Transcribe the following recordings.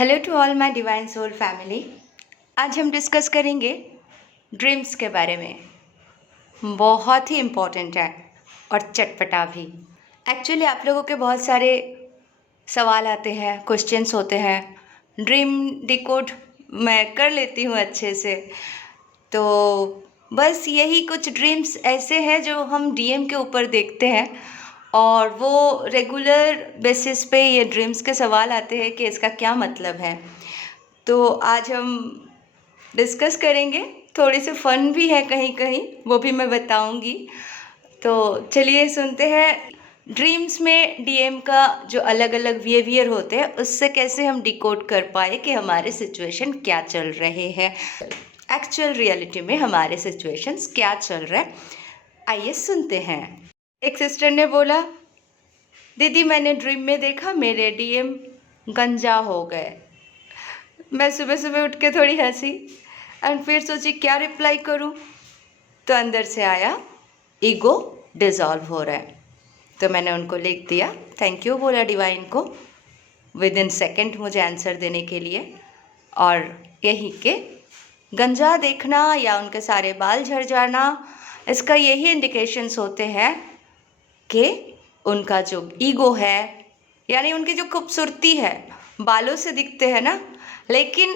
Hello to all my divine soul family. आज हम discuss करेंगे ड्रीम्स के बारे में। बहुत ही इम्पोर्टेंट है और चटपटा भी। एक्चुअली आप लोगों के बहुत सारे सवाल आते हैं, क्वेश्चंस होते हैं। ड्रीम डिकोड मैं कर लेती हूँ अच्छे से। तो बस यही कुछ ड्रीम्स ऐसे हैं जो हम डीएम के ऊपर देखते हैं और वो रेगुलर बेसिस पे ये ड्रीम्स के सवाल आते हैं कि इसका क्या मतलब है। तो आज हम डिस्कस करेंगे। थोड़ी सी फन भी है कहीं कहीं, वो भी मैं बताऊंगी। तो चलिए सुनते हैं ड्रीम्स में डीएम का जो अलग अलग बिहेवियर होते हैं उससे कैसे हम डिकोड कर पाए कि हमारे सिचुएशन क्या चल रहे हैं, एक्चुअल रियलिटी में हमारे सिचुएशंस क्या चल रहा है। आइए सुनते हैं। एक सिस्टर ने बोला, दीदी मैंने ड्रीम में देखा मेरे डीएम गंजा हो गए। मैं सुबह सुबह उठ के थोड़ी हंसी एंड फिर सोची क्या रिप्लाई करूं। तो अंदर से आया, ईगो डिज़ोल्व हो रहा है। तो मैंने उनको लिख दिया, थैंक यू बोला डिवाइन को विद इन सेकेंड मुझे आंसर देने के लिए। और यही के गंजा देखना या उनके सारे बाल झड़ जाना, इसका यही इंडिकेशंस होते हैं कि उनका जो ईगो है, यानी उनकी जो खूबसूरती है, बालों से दिखते हैं ना, लेकिन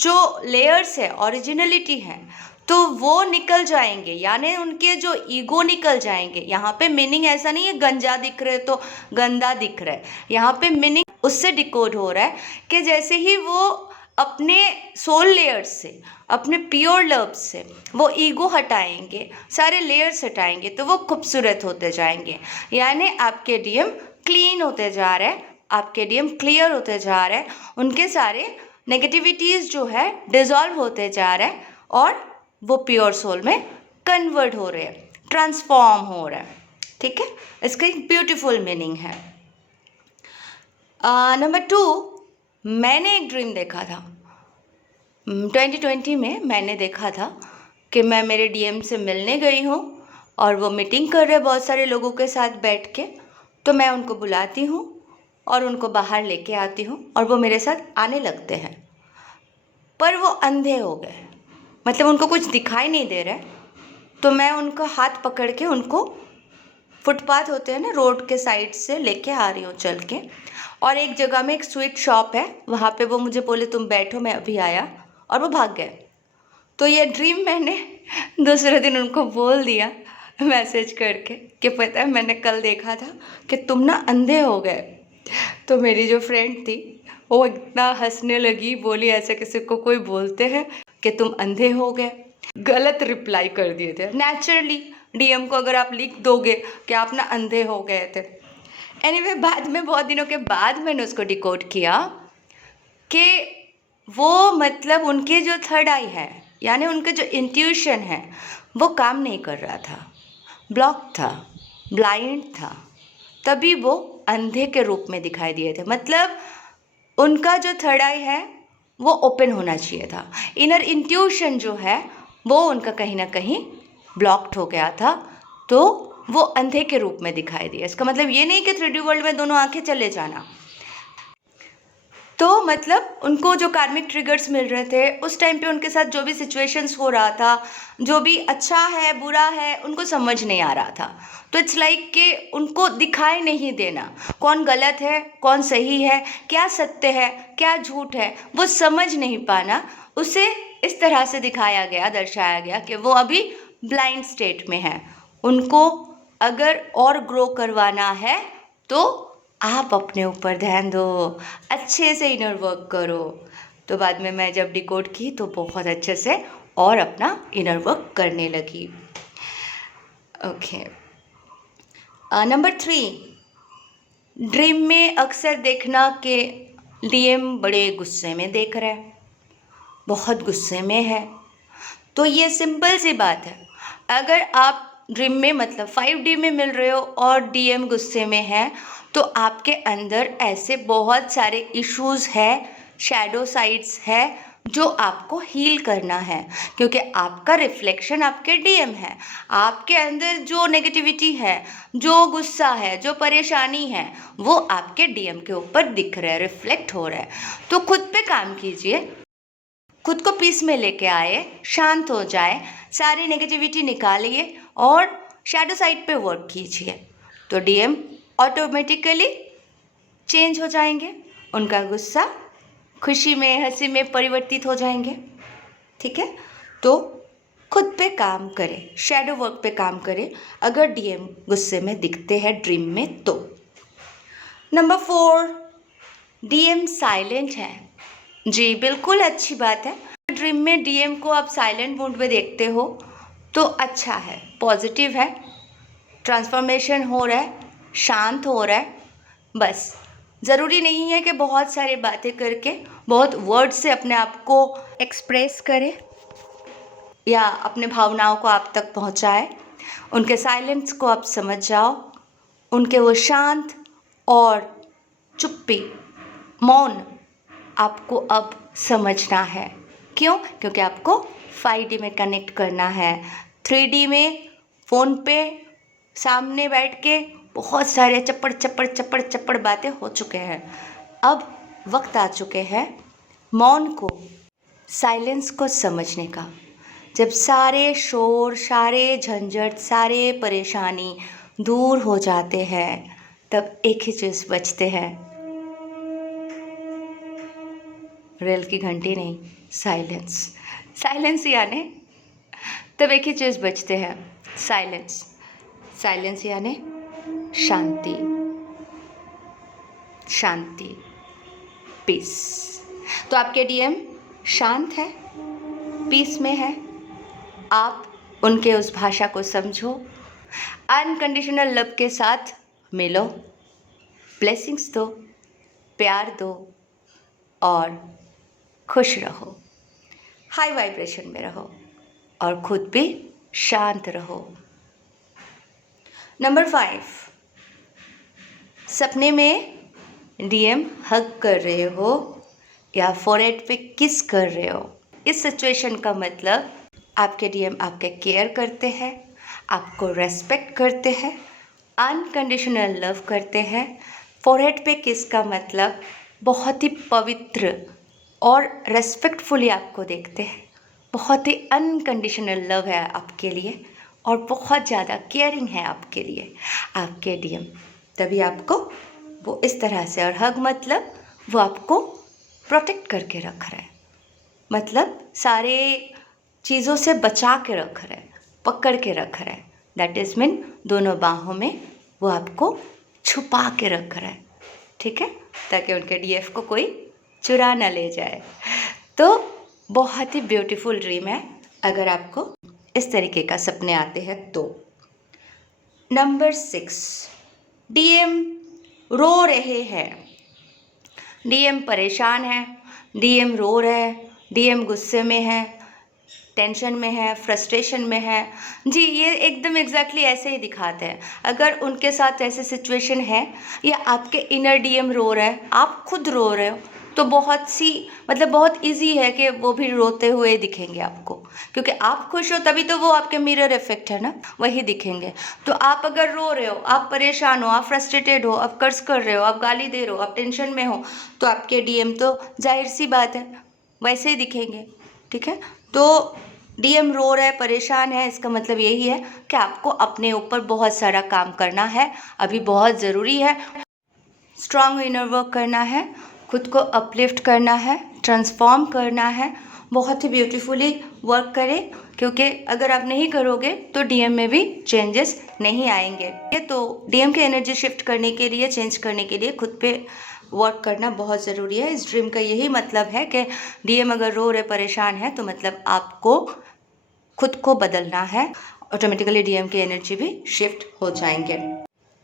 जो लेयर्स है, ओरिजिनलिटी है, तो वो निकल जाएंगे, यानी उनके जो ईगो निकल जाएंगे। यहाँ पे मीनिंग ऐसा नहीं है गंजा दिख रहे तो गंदा दिख रहा है। यहाँ पे मीनिंग उससे डिकोड हो रहा है कि जैसे ही वो अपने सोल लेयर्स से, अपने प्योर लव से वो ईगो हटाएंगे, सारे लेयर्स हटाएंगे, तो वो खूबसूरत होते जाएंगे। यानी आपके डीएम क्लीन होते जा रहे हैं, आपके डीएम क्लियर होते जा रहे हैं, उनके सारे नेगेटिविटीज़ जो है डिज़ोल्व होते जा रहे हैं और वो प्योर सोल में कन्वर्ट हो रहे हैं, ट्रांसफॉर्म हो रहे हैं। ठीक है, इसका एक ब्यूटीफुल मीनिंग है। नंबर 2, मैंने एक ड्रीम देखा था 2020 में। मैंने देखा था कि मैं मेरे डीएम से मिलने गई हूँ और वो मीटिंग कर रहे बहुत सारे लोगों के साथ बैठ के। तो मैं उनको बुलाती हूँ और उनको बाहर लेके आती हूँ और वो मेरे साथ आने लगते हैं, पर वो अंधे हो गए, मतलब उनको कुछ दिखाई नहीं दे रहा है। तो मैं उनका हाथ पकड़ के उनको फुटपाथ होते हैं ना, रोड के साइड से लेके आ रही हूँ चल के। और एक जगह में एक स्वीट शॉप है, वहाँ पे वो मुझे बोले तुम बैठो मैं अभी आया, और वो भाग गए। तो ये ड्रीम मैंने दूसरे दिन उनको बोल दिया मैसेज करके कि पता है मैंने कल देखा था कि तुम ना अंधे हो गए। तो मेरी जो फ्रेंड थी वो इतना हंसने लगी, बोली ऐसे किसी को कोई बोलते हैं कि तुम अंधे हो गए। गलत रिप्लाई कर दिए थे। नेचुरली डीएम को अगर आप लिख दोगे कि आप ना अंधे हो गए थे। एनीवे बाद में बहुत दिनों के बाद मैंने उसको डिकोड किया कि वो मतलब उनके जो थर्ड आई है, यानी उनका जो इंट्यूशन है, वो काम नहीं कर रहा था, ब्लॉक था, ब्लाइंड था, तभी वो अंधे के रूप में दिखाई दिए थे। मतलब उनका जो थर्ड आई है वो ओपन होना चाहिए था। इनर इंट्यूशन जो है वो उनका कहीं ना कहीं ब्लॉक्ड हो गया था, तो वो अंधे के रूप में दिखाई दिया। इसका मतलब ये नहीं कि 3D वर्ल्ड में दोनों आंखें चले जाना। तो मतलब उनको जो कार्मिक ट्रिगर्स मिल रहे थे उस टाइम पे, उनके साथ जो भी सिचुएशंस हो रहा था, जो भी अच्छा है बुरा है उनको समझ नहीं आ रहा था। तो इट्स लाइक कि उनको दिखाई नहीं देना, कौन गलत है कौन सही है, क्या सत्य है क्या झूठ है, वो समझ नहीं पाना। उसे इस तरह से दिखाया गया, दर्शाया गया कि वो अभी ब्लाइंड स्टेट में है। उनको अगर और ग्रो करवाना है तो आप अपने ऊपर ध्यान दो, अच्छे से इनर वर्क करो। तो बाद में मैं जब डिकोड की तो बहुत अच्छे से और अपना इनर वर्क करने लगी। ओके। नंबर 3, ड्रीम में अक्सर देखना कि डीएम बड़े गुस्से में देख रहा है, बहुत गुस्से में है। तो ये सिंपल सी बात है, अगर आप ड्रीम में मतलब 5D में मिल रहे हो और डीएम गुस्से में है, तो आपके अंदर ऐसे बहुत सारे इश्यूज है, शैडो साइड्स है जो आपको हील करना है, क्योंकि आपका रिफ्लेक्शन आपके डीएम है। आपके अंदर जो नेगेटिविटी है, जो गुस्सा है, जो परेशानी है, वो आपके डीएम के ऊपर दिख रहा है, रिफ्लेक्ट हो रहा है। तो खुद पे काम कीजिए, खुद को पीस में लेके आए, शांत हो जाए, सारी नेगेटिविटी निकालिए और शैडो साइड पे वर्क कीजिए, तो डीएम ऑटोमेटिकली चेंज हो जाएंगे। उनका गुस्सा खुशी में, हंसी में परिवर्तित हो जाएंगे। ठीक है, तो खुद पे काम करें, शैडो वर्क पे काम करें अगर डीएम गुस्से में दिखते हैं ड्रीम में तो। नंबर 4, डीएम साइलेंट है। जी बिल्कुल अच्छी बात है। ड्रीम में डीएम को आप साइलेंट मोड में देखते हो तो अच्छा है, पॉजिटिव है, ट्रांसफॉर्मेशन हो रहा है, शांत हो रहा है। बस ज़रूरी नहीं है कि बहुत सारी बातें करके, बहुत वर्ड से अपने आप को एक्सप्रेस करे या अपने भावनाओं को आप तक पहुंचाए। उनके साइलेंस को आप समझ जाओ, उनके वो शांत और चुप्पी, मौन आपको अब समझना है। क्यों? क्योंकि आपको 5D में कनेक्ट करना है। 3D में फ़ोन पे सामने बैठ के बहुत सारे चप्पड़ बातें हो चुके हैं। अब वक्त आ चुके हैं मौन को, साइलेंस को समझने का। जब सारे शोर, सारे झंझट, सारे परेशानी दूर हो जाते हैं, तब एक ही चीज़ बचते हैं, रेल की घंटी नहीं, साइलेंस। साइलेंस यानी तब एक ही चीज़ बचते हैं, साइलेंस। साइलेंस यानी शांति, शांति, पीस। तो आपके डीएम शांत है, पीस में है। आप उनके उस भाषा को समझो, अनकंडीशनल लव के साथ मिलो, ब्लेसिंग्स दो, प्यार दो और खुश रहो, हाई वाइब्रेशन में रहो और खुद भी शांत रहो। नंबर 5, सपने में डीएम हग कर रहे हो या फोरहेड पे किस कर रहे हो। इस सिचुएशन का मतलब आपके डीएम आपके केयर करते हैं, आपको रेस्पेक्ट करते हैं, अनकंडीशनल लव करते हैं। फोरहेड पे किस का मतलब बहुत ही पवित्र और रेस्पेक्टफुली आपको देखते हैं, बहुत ही अनकंडीशनल लव है आपके लिए और बहुत ज़्यादा केयरिंग है आपके लिए आपके डीएम। तभी आपको वो इस तरह से, और हग मतलब वो आपको प्रोटेक्ट करके रख रहा है, मतलब सारे चीज़ों से बचा के रख रहा है, पकड़ के रख रहा है। दैट इज़ मीन दोनों बाहों में वो आपको छुपा के रख रहा है, ठीक है, ताकि उनके डीएफ को कोई चुरा ना ले जाए। तो बहुत ही ब्यूटीफुल ड्रीम है अगर आपको इस तरीके का सपने आते हैं तो। नंबर 6, डीएम रो रहे हैं। डीएम परेशान है, डीएम रो रहा है, डीएम गुस्से में है, टेंशन में है, फ्रस्ट्रेशन में है। जी ये एकदम एग्जैक्टली ऐसे ही दिखाते हैं। अगर उनके साथ ऐसे सिचुएशन है या आपके इनर डीएम रो रहा है, आप खुद रो रहे हो, तो बहुत इजी है कि वो भी रोते हुए दिखेंगे आपको, क्योंकि आप खुश हो तभी तो वो आपके मिरर इफेक्ट है ना, वही दिखेंगे। तो आप अगर रो रहे हो, आप परेशान हो, आप फ्रस्ट्रेटेड हो, आप कर्ज कर रहे हो, आप गाली दे रहे हो, आप टेंशन में हो, तो आपके डीएम तो जाहिर सी बात है वैसे ही दिखेंगे, ठीक है। तो डीएम रो रहा है, परेशान है, इसका मतलब यही है कि आपको अपने ऊपर बहुत सारा काम करना है, अभी बहुत ज़रूरी है। स्ट्रॉन्ग इनर वर्क करना है, खुद को अपलिफ्ट करना है, ट्रांसफॉर्म करना है, बहुत ही ब्यूटीफुली वर्क करें, क्योंकि अगर आप नहीं करोगे तो डीएम में भी चेंजेस नहीं आएंगे। तो डीएम के एनर्जी शिफ्ट करने के लिए, चेंज करने के लिए खुद पे वर्क करना बहुत ज़रूरी है। इस ड्रीम का यही मतलब है कि डीएम अगर रो रहे, परेशान है, तो मतलब आपको खुद को बदलना है, ऑटोमेटिकली डीएम की एनर्जी भी शिफ्ट हो जाएंगे।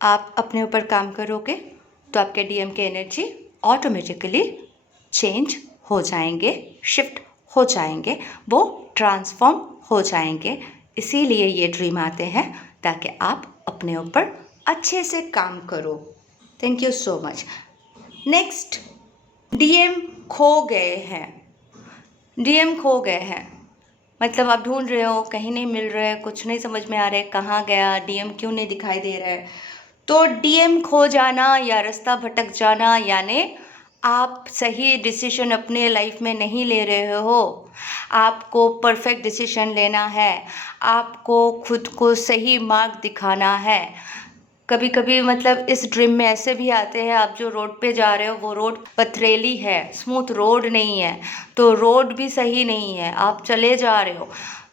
आप अपने ऊपर काम करोगे तो आपके डीएम के एनर्जी ऑटोमेटिकली चेंज हो जाएंगे, शिफ्ट हो जाएंगे, वो ट्रांसफॉर्म हो जाएंगे। इसीलिए ये ड्रीम आते हैं ताकि आप अपने ऊपर अच्छे से काम करो। Thank you so much. Next, DM खो गए हैं। डीएम खो गए हैं, मतलब आप ढूंढ रहे हो, कहीं नहीं मिल रहे, कुछ नहीं समझ में आ रहा है, कहाँ गया डीएम, क्यों नहीं दिखाई दे रहा है। तो डीएम खो जाना या रास्ता भटक जाना यानी आप सही डिसीजन अपने लाइफ में नहीं ले रहे हो। आपको परफेक्ट डिसीजन लेना है, आपको खुद को सही मार्ग दिखाना है। कभी कभी मतलब इस ड्रीम में ऐसे भी आते हैं, आप जो रोड पे जा रहे हो वो रोड पथरीली है, स्मूथ रोड नहीं है, तो रोड भी सही नहीं है, आप चले जा रहे हो,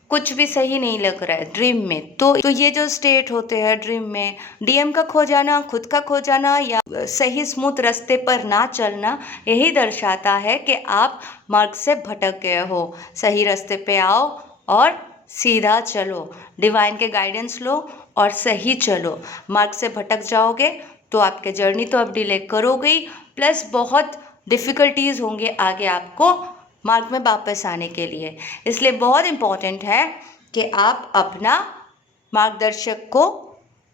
कुछ भी सही नहीं लग रहा है ड्रीम में। तो ये जो स्टेट होते हैं ड्रीम में, डीएम का खो जाना, खुद का खो जाना या सही स्मूथ रास्ते पर ना चलना, यही दर्शाता है कि आप मार्ग से भटक गए हो। सही रास्ते पे आओ और सीधा चलो, डिवाइन के गाइडेंस लो और सही चलो। मार्ग से भटक जाओगे तो आपके जर्नी तो आप डिले करोगे ही, प्लस बहुत डिफ़िकल्टीज़ होंगे आगे आपको मार्ग में वापस आने के लिए। इसलिए बहुत इम्पॉर्टेंट है कि आप अपना मार्गदर्शक को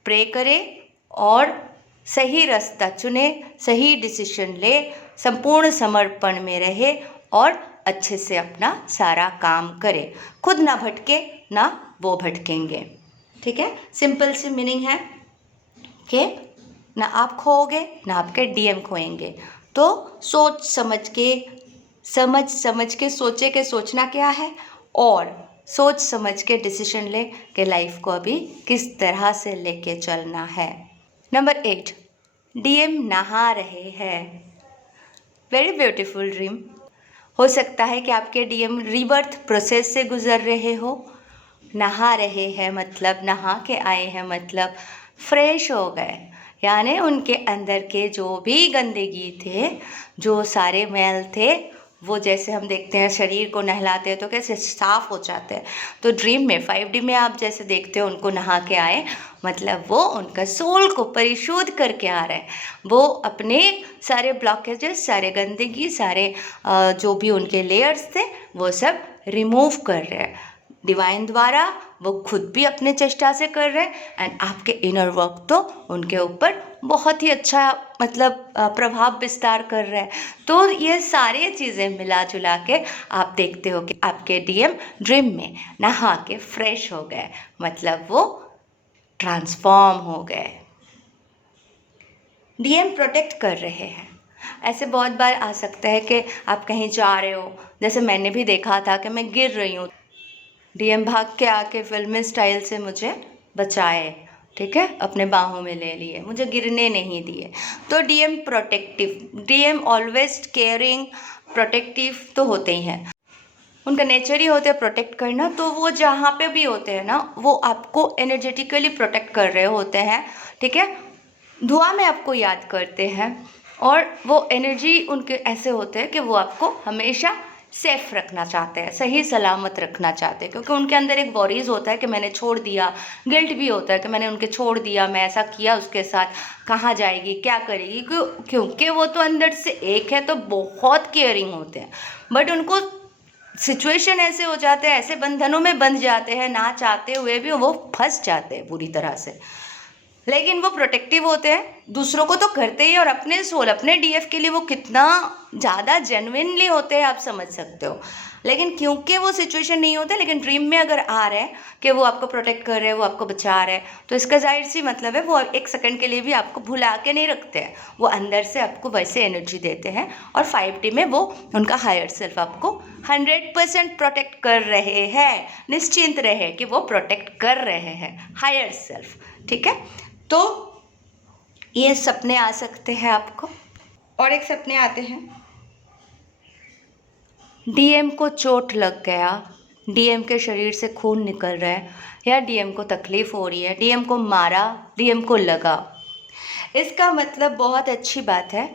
प्रे करें और सही रास्ता चुने, सही डिसीजन ले, संपूर्ण समर्पण में रहे और अच्छे से अपना सारा काम करे। खुद ना भटके ना वो भटकेंगे। ठीक है, सिंपल सी मीनिंग है कि ना आप खोओगे ना आपके डीएम खोएंगे। तो सोच समझ के सोचे कि सोचना क्या है और सोच समझ के डिसीजन ले कि लाइफ को अभी किस तरह से लेके चलना है। नंबर 8, डीएम नहा रहे हैं। Very beautiful dream. हो सकता है कि आपके डीएम रीबर्थ प्रोसेस से गुजर रहे हो। नहा रहे हैं मतलब नहा के आए हैं मतलब फ्रेश हो गए, यानी उनके अंदर के जो भी गंदगी थे, जो सारे मैल थे, वो जैसे हम देखते हैं शरीर को नहलाते हैं तो कैसे साफ हो जाते हैं, तो ड्रीम में 5D में आप जैसे देखते हो उनको नहा के आए, मतलब वो उनका सोल को परिशुद्ध करके आ रहे हैं। वो अपने सारे ब्लॉकेजेस, सारे गंदगी, सारे जो भी उनके लेयर्स थे वो सब रिमूव कर रहे हैं डिवाइन द्वारा। वो खुद भी अपने चेष्टा से कर रहे हैं एंड आपके इनर वर्क तो उनके ऊपर बहुत ही अच्छा मतलब प्रभाव विस्तार कर रहे हैं। तो ये सारी चीज़ें मिला जुला के आप देखते हो कि आपके डीएम ड्रीम में नहा के फ्रेश हो गए, मतलब वो ट्रांसफॉर्म हो गए। डीएम प्रोटेक्ट कर रहे हैं। ऐसे बहुत बार आ सकता है कि आप कहीं जा रहे हो, जैसे मैंने भी देखा था कि मैं गिर रही हूँ, डीएम भाग के आके फिल्मी स्टाइल से मुझे बचाए, ठीक है, अपने बाहों में ले लिए, मुझे गिरने नहीं दिए। तो DM protective, DM always caring protective तो होते ही हैं, उनका नेचर ही होता है प्रोटेक्ट करना। तो वो जहाँ पे भी होते हैं ना, वो आपको एनर्जेटिकली प्रोटेक्ट कर रहे होते हैं, ठीक है, दुआ में आपको याद करते हैं और वो एनर्जी उनके ऐसे होते हैं कि वो आपको हमेशा सेफ रखना चाहते हैं, सही सलामत रखना चाहते हैं, क्योंकि उनके अंदर एक वॉरीज होता है कि मैंने छोड़ दिया, गिल्ट भी होता है कि मैंने उनके छोड़ दिया, मैं ऐसा किया उसके साथ, कहाँ जाएगी, क्या करेगी, क्योंकि वो तो अंदर से एक है, तो बहुत केयरिंग होते हैं, बट उनको सिचुएशन ऐसे हो जाते हैं, ऐसे बंधनों में बंध जाते हैं, ना चाहते हुए भी वो फंस जाते हैं पूरी तरह से। लेकिन वो प्रोटेक्टिव होते हैं, दूसरों को तो करते ही, और अपने सोल, अपने डीएफ के लिए वो कितना ज़्यादा जेन्युइनली होते हैं आप समझ सकते हो। लेकिन क्योंकि वो सिचुएशन नहीं होते, लेकिन ड्रीम में अगर आ रहे हैं कि वो आपको प्रोटेक्ट कर रहे हैं, वो आपको बचा रहे हैं, तो इसका जाहिर सी मतलब है वो एक सेकंड के लिए भी आपको भुला के नहीं रखते हैं, वो अंदर से आपको वैसे एनर्जी देते हैं। और 5D में वो उनका हायर सेल्फ आपको 100% प्रोटेक्ट कर रहे हैं। निश्चिंत रहे कि वो प्रोटेक्ट कर रहे हैं, हायर सेल्फ, ठीक है। तो ये सपने आ सकते हैं आपको। और एक सपने आते हैं, डीएम को चोट लग गया, डीएम के शरीर से खून निकल रहा है, या डीएम को तकलीफ़ हो रही है, डीएम को मारा, डीएम को लगा। इसका मतलब बहुत अच्छी बात है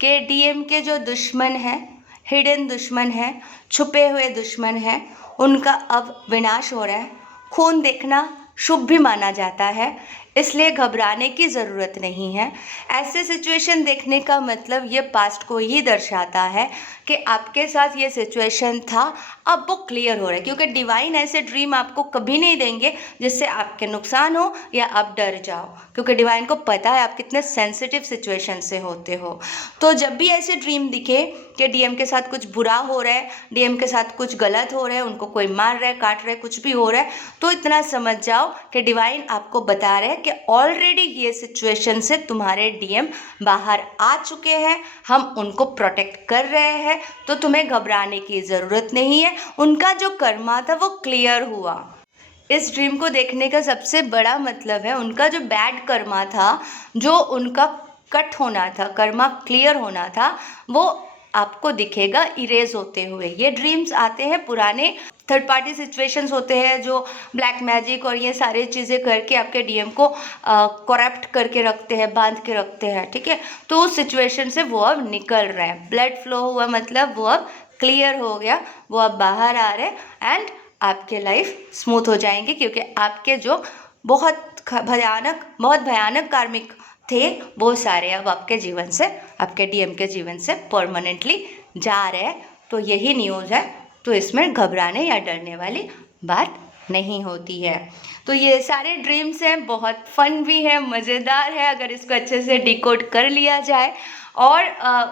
कि डीएम के जो दुश्मन हैं, हिडन दुश्मन हैं, छुपे हुए दुश्मन हैं, उनका अब विनाश हो रहा है। खून देखना शुभ भी माना जाता है, इसलिए घबराने की ज़रूरत नहीं है। ऐसे सिचुएशन देखने का मतलब ये पास्ट को ही दर्शाता है कि आपके साथ ये सिचुएशन था, अब वो क्लियर हो रहा है, क्योंकि डिवाइन ऐसे ड्रीम आपको कभी नहीं देंगे जिससे आपके नुकसान हो या आप डर जाओ, क्योंकि डिवाइन को पता है आप कितने सेंसिटिव सिचुएशन से होते हो। तो जब भी ऐसे ड्रीम दिखे कि डीएम के साथ कुछ बुरा हो रहा है, डीएम के साथ कुछ गलत हो रहा है, उनको कोई मार रहा है, काट रहा है, कुछ भी हो रहा है, तो इतना समझ जाओ कि डिवाइन आपको बता रहे हैं कि ऑलरेडी ये सिचुएशन से तुम्हारे डीएम बाहर आ चुके हैं, हम उनको प्रोटेक्ट कर रहे हैं, तो तुम्हें घबराने की ज़रूरत नहीं है। उनका जो कर्मा था वो क्लियर हुआ। इस ड्रीम को देखने का सबसे बड़ा मतलब है उनका जो बैड कर्मा था, जो उनका कट होना था, कर्मा क्लियर होना था, वो आपको दिखेगा इरेज होते हुए। ये ड्रीम्स आते हैं पुराने थर्ड पार्टी सिचुएशंस होते हैं जो ब्लैक मैजिक और ये सारी चीज़ें करके आपके डीएम को करप्ट करके रखते हैं, बांध के रखते हैं, ठीक है। तो उस सिचुएशन से वो अब निकल रहे हैं, ब्लड फ्लो हुआ, मतलब वो अब क्लियर हो गया, वो अब बाहर आ रहे हैं एंड आपके लाइफ स्मूथ हो जाएंगे, क्योंकि आपके जो बहुत भयानक कार्मिक थे वो सारे अब आपके जीवन से, आपके डीएम के जीवन से परमानेंटली जा रहे हैं। तो यही न्यूज़ है, तो इसमें घबराने या डरने वाली बात नहीं होती है। तो ये सारे ड्रीम्स हैं, बहुत फन भी है, मज़ेदार है अगर इसको अच्छे से डिकोड कर लिया जाए, और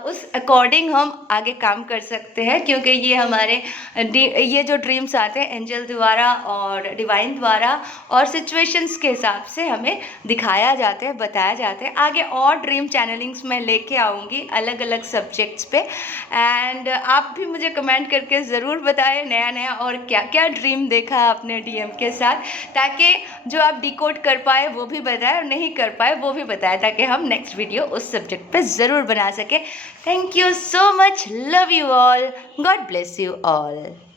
उस अकॉर्डिंग हम आगे काम कर सकते हैं, क्योंकि ये हमारे ये जो ड्रीम्स आते हैं एंजल द्वारा और डिवाइन द्वारा और सिचुएशंस के हिसाब से हमें दिखाया जाते हैं, बताया जाते हैं। आगे और ड्रीम चैनलिंग्स मैं लेके आऊँगी अलग अलग सब्जेक्ट्स पे, एंड आप भी मुझे कमेंट करके ज़रूर बताएं नया नया और क्या क्या ड्रीम देखा आपने डीएम के साथ, ताकि जो आप डिकोड कर पाए वो भी बताएं और नहीं कर पाए वो भी बताएं, ताकि हम नेक्स्ट वीडियो उस सब्जेक्ट पे ज़रूर बना सके। Thank you so much, love you all, God bless you all.